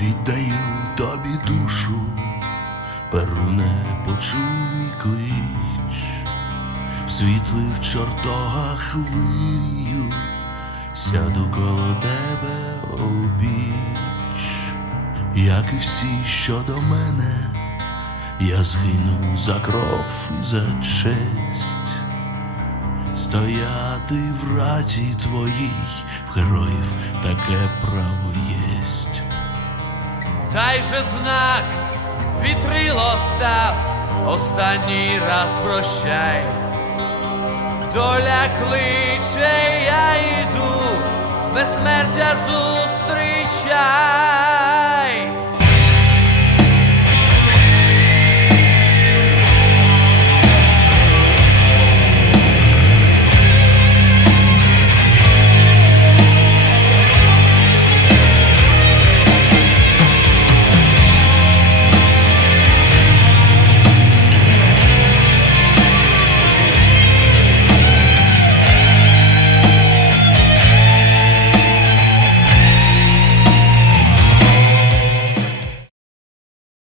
віддаю тобі душу, Перуне, почуй мій клич, в світлих чортогах вирію, сяду коло тебе обіч, як і всі, що до мене, я згину за кров і за честь. Стояти в раті твоїй, в героїв таке право єсть. Дай же знак, вітрило став, останній раз прощай. Доля кличе, я йду, безсмертя зустрічай.